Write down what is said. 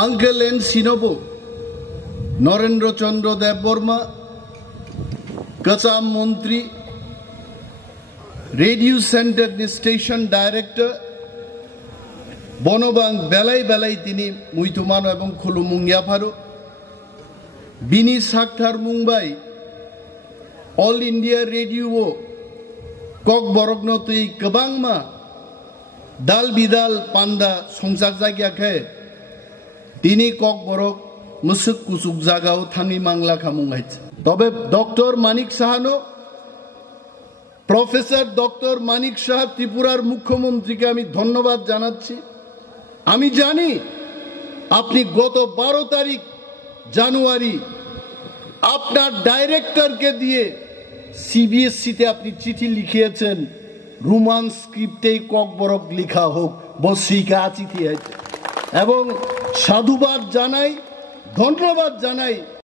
Uncle এন সিনোবো, নরেন্দ্র চন্দ্র দেববর্মা, কাচাম মন্ত্রী, রেডিও সেন্টার স্টেশন ডাইরেক্টর, বনবাং বেলাই বেলাই তিনি মুইতুমানো এবং খুলুমুঙ্গিয়া ফারো, বিনি সাকথার মুম্বাই, অল ইন্ডিয়া রেডিও কক বরকনতই কবাংমা দাল বিদাল পান্ডা সংসার জায়গাखे তিনি কক বরক মুসুক কুসুক জাগাও থাঙ্গি মাংলা খামুঙ্গাইছে। তবে ডক্টর মানিক সাহানো, প্রফেসর ডক্টর মানিক সাহা ত্রিপুরার মুখ্যমন্ত্রীকে আমি ধন্যবাদ জানাচ্ছি। আমি জানি আপনি গত 12 তারিখ জানুয়ারি আপনার ডাইরেক্টরকে দিয়ে সিবিএসসিতে আপনি চিঠি লিখিয়েছেন, রোমান স্ক্রিপ্টেই কক বরক লিখা হোক, বসিকা চিঠি আছে এবং সাধুবাদ জানাই, ধন্যবাদ জানাই।